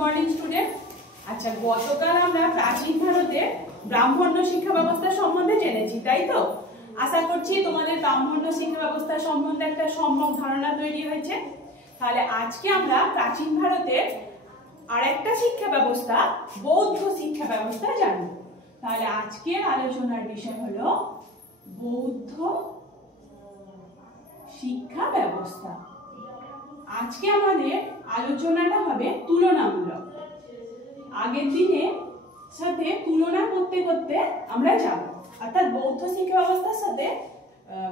Morning student. আচ্ছা, গতকাল আমরা প্রাচীন ভারতের ব্রাহ্মণ্য শিক্ষা ব্যবস্থা সম্বন্ধে জেনেছি, তাই তো? আশা করছি তোমাদের ব্রাহ্মণ্য শিক্ষা ব্যবস্থা সম্বন্ধে একটা সম্যক ধারণা তৈরি হয়েছে। তাহলে আজকে আমরা প্রাচীন ভারতের আরেকটা শিক্ষা ব্যবস্থা, বৌদ্ধ শিক্ষা ব্যবস্থা জানব। তাহলে আজকের আলোচনার বিষয় হলো বৌদ্ধ শিক্ষা ব্যবস্থা। আজকে আমাদের আলোচনাটা হবে তুলনামূলক। আগের দিনের সাথে তুলনা করতে করতে আমরা যাব, অর্থাৎ বৌদ্ধ শিক্ষা ব্যবস্থার সাথে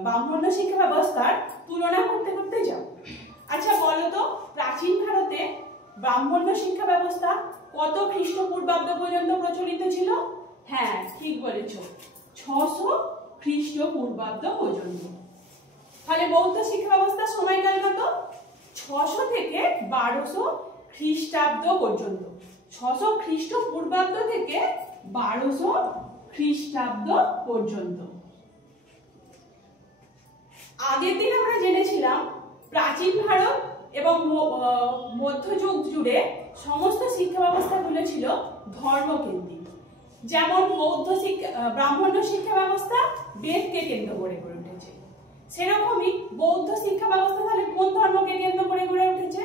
ব্রাহ্মণ্য শিক্ষা ব্যবস্থার তুলনা করতে করতে যাব। আচ্ছা বলো তো, প্রাচীন ভারতে ব্রাহ্মণ্য শিক্ষা ব্যবস্থা কত খ্রিস্টপূর্বাব্দ পর্যন্ত প্রচলিত ছিল? হ্যাঁ, ঠিক বলেছ, 600 খ্রিস্টপূর্বাব্দ পর্যন্ত। তাহলে বৌদ্ধ শিক্ষা ব্যবস্থার সময়কাল কত? 600 থেকে 1200 খ্রিস্টাব্দ পর্যন্ত। 600 খ্রিস্টপূর্বাব্দ থেকে 1200 খ্রিস্টাব্দ পর্যন্ত। আগের দিন আমরা জেনেছিলাম প্রাচীন ভারত এবং মধ্যযুগ জুড়ে সমস্ত শিক্ষা ব্যবস্থাগুলো ছিল ধর্মকেন্দ্রিক। যেমন বৌদ্ধ শিক্ষা ব্রাহ্মণ্য শিক্ষা ব্যবস্থা বেদকে কেন্দ্র করে গড়ে উঠেছে, সেরকমই বৌদ্ধ শিক্ষা ব্যবস্থা তাহলে কোন ধর্মকে কেন্দ্র করে গড়ে উঠেছে?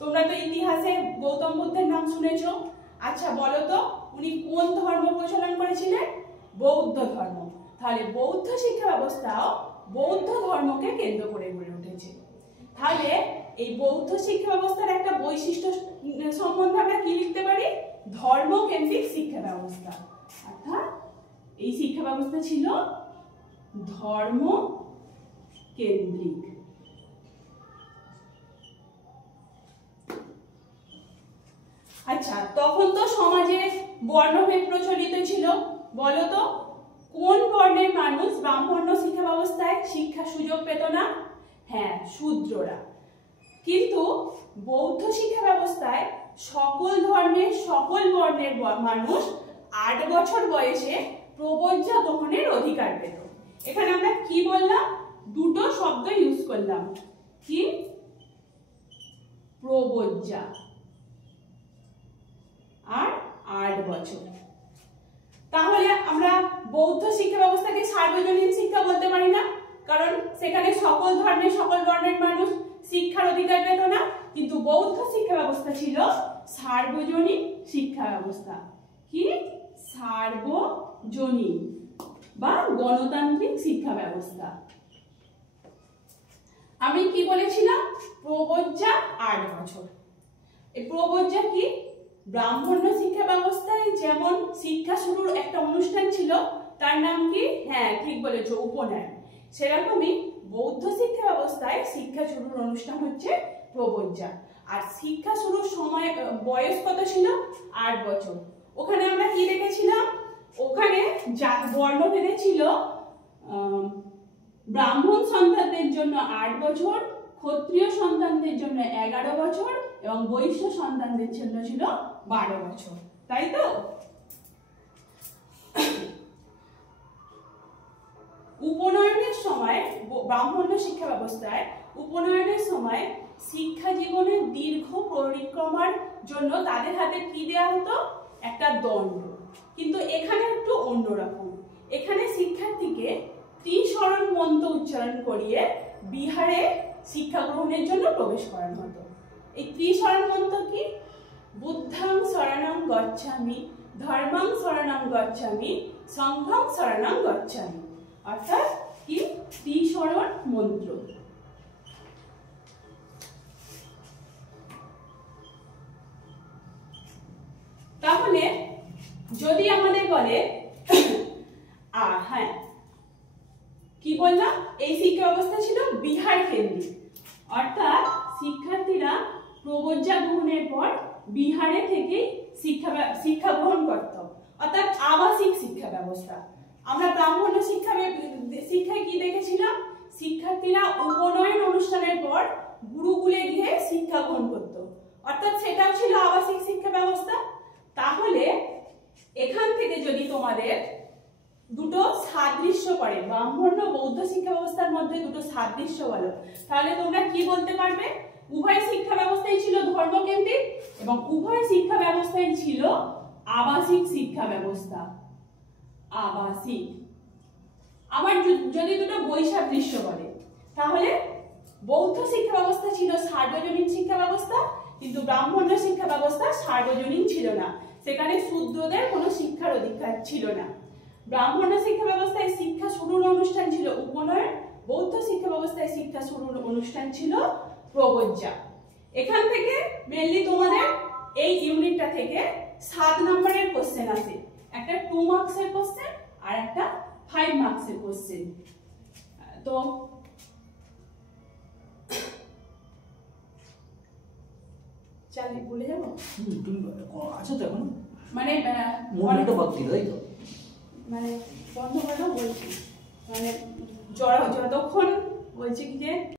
তোমরা তো ইতিহাসে গৌতম বুদ্ধের নাম শুনেছো। আচ্ছা বলো তো, উনি কোন ধর্ম প্রচলন করেছিলেন? বৌদ্ধ ধর্ম। তাহলে বৌদ্ধ শিক্ষা ব্যবস্থাও বৌদ্ধ ধর্মকে কেন্দ্র করে গড়ে উঠেছে। তাহলে এই বৌদ্ধ শিক্ষা ব্যবস্থার একটা বৈশিষ্ট্য সম্বন্ধে আমরা কি লিখতে পারি? ধর্মকেন্দ্রিক শিক্ষা ব্যবস্থা। অর্থাৎ এই শিক্ষা ব্যবস্থা ছিল ধর্ম কেন্দ্রিক। আচ্ছা, তখন তো সমাজে বর্ণভেদ প্রচলিত ছিল। বলো তো, কোন বর্ণের মানুষ ব্রাহ্মণ্য শিক্ষা ব্যবস্থায় শিক্ষা সুযোগ পেত না? হ্যাঁ, শূদ্ররা। কিন্তু বৌদ্ধ শিক্ষা ব্যবস্থায় সকল ধর্মের সকল বর্ণের মানুষ 8 বছর বয়সে প্রবজ্জা গ্রহণের অধিকার পেত। এখানে আমরা কি বললাম? দুটো শব্দ ইউজ করলাম, কি? প্রবজ্জা আর 8 বছর। তাহলে আমরা বৌদ্ধ শিক্ষা ব্যবস্থাকে সার্বজনীন শিক্ষা বলতে পারি না, কারণ সেখানে সকল ধর্মের সকল বর্ণের মানুষ শিক্ষার অধিকার পেত না। কিন্তু বৌদ্ধ শিক্ষা ব্যবস্থা ছিল সার্বজনীন শিক্ষা ব্যবস্থা। কি? সার্বজনীন বা গণতান্ত্রিক শিক্ষা ব্যবস্থা। আমি কি বলেছিলাম? প্রবজ্জা 8 বছর। এই প্রবজ্জা কি? ব্রাহ্মণ্য শিক্ষা ব্যবস্থায় যেমন শিক্ষা শুরুর একটা অনুষ্ঠান ছিল, তার নাম কি? হ্যাঁ, ঠিক বলেছো, উপনয়ন। সেরকমই বৌদ্ধ শিক্ষা ব্যবস্থায় শিক্ষা শুরুর অনুষ্ঠান হচ্ছে প্রবজ্জা। আর শিক্ষা শুরুর সময় বয়স কত ছিল? 8 বছর। ওখানে আমরা কি দেখেছিলাম? ওখানে বর্ণভেদে ছিল, ব্রাহ্মণ সন্তানদের জন্য 8 বছর, ক্ষত্রিয় সন্তানদের জন্য 11 বছর এবং বৈশ্য সন্তানদের জন্য ছিল 12 বছর, তাই তো? উপনয়নের সময় ব্রাহ্মণ্য শিক্ষা ব্যবস্থায় উপনয়নের সময় শিক্ষা জীবনের দীর্ঘ পরিক্রমার জন্য তাদের হাতে কি দেয়া হতো? একটা দণ্ড। কিন্তু এখানে একটু অন্যরকম। এখানে শিক্ষার্থীকে ত্রিশরণ মন্ত্র উচ্চারণ করিয়ে বিহারে শিক্ষা গ্রহণের জন্য প্রবেশ করানো হতো। এই ত্রিশরণ মন্ত্র কি? বুদ্ধং শরণং গচ্ছামি, ধর্মং শরণং গচ্ছামি, সংঘং শরণং গচ্ছামি। অর্থাৎ কি? ত্রিশরণ মন্ত্র। তাহলে যদি আমাদের বলে, হ্যাঁ কি বললাম? এই শিক্ষা ব্যবস্থা ছিল বিহার কেন্দ্রিক। অর্থাৎ শিক্ষার্থীরা প্রবজ্জা গ্রহণের পর বিহারে থেকে শিক্ষা গ্রহণ করত, অর্থাৎ আবাসিক শিক্ষা ব্যবস্থা। আমরা ব্রাহ্মণ্য শিক্ষায় কি দেখেছিলাম? শিক্ষার্থীরা উপনয়ন অনুষ্ঠানের পর গুরুকুলে গিয়ে শিক্ষা গ্রহণ করত, অর্থাৎ সেটাও ছিল আবাসিক শিক্ষা ব্যবস্থা। তাহলে এখান থেকে যদি তোমাদের দুটো সাদৃশ্য করে, ব্রাহ্মণ্য বৌদ্ধ শিক্ষা ব্যবস্থার মধ্যে দুটো সাদৃশ্য বলো, তাহলে তোমরা কি বলতে পারবে? উভয় শিক্ষা ব্যবস্থাই ছিল ধর্মকেন্দ্রিক এবং উভয় শিক্ষা ব্যবস্থাই ছিল আবাসিক শিক্ষা ব্যবস্থা। আবাসিক। আবার যদি দুটো বৈসাদৃশ্য বলে তাহলে বৌদ্ধ শিক্ষা ব্যবস্থা ছিল সার্বজনীন শিক্ষা ব্যবস্থা, কিন্তু ব্রাহ্মণ্য শিক্ষা ব্যবস্থা সার্বজনীন ছিল না, সেখানে শূদ্রদের কোনো শিক্ষার অধিকার ছিল না। ব্রাহ্মণ্য শিক্ষা ব্যবস্থায় শিক্ষা শুরুর অনুষ্ঠান ছিল উপনয়ন, বৌদ্ধ শিক্ষা ব্যবস্থায় শিক্ষা শুরুর অনুষ্ঠান ছিল প্রবজ্জা। এখান থেকে মেনলি তোমাদের এই ইউনিটটা থেকে 7 নম্বরের কোশ্চেন আসে, একটা 2 মার্কসের কোশ্চেন আর একটা 5 মার্কসের কোশ্চেন। তো চলে বলে যাব তুমি আছো তো এখন মানে মোবাইলটা বাকি তাই তো মানে বন্ধ করে বলছি মানে যতক্ষণ বলছি কি যে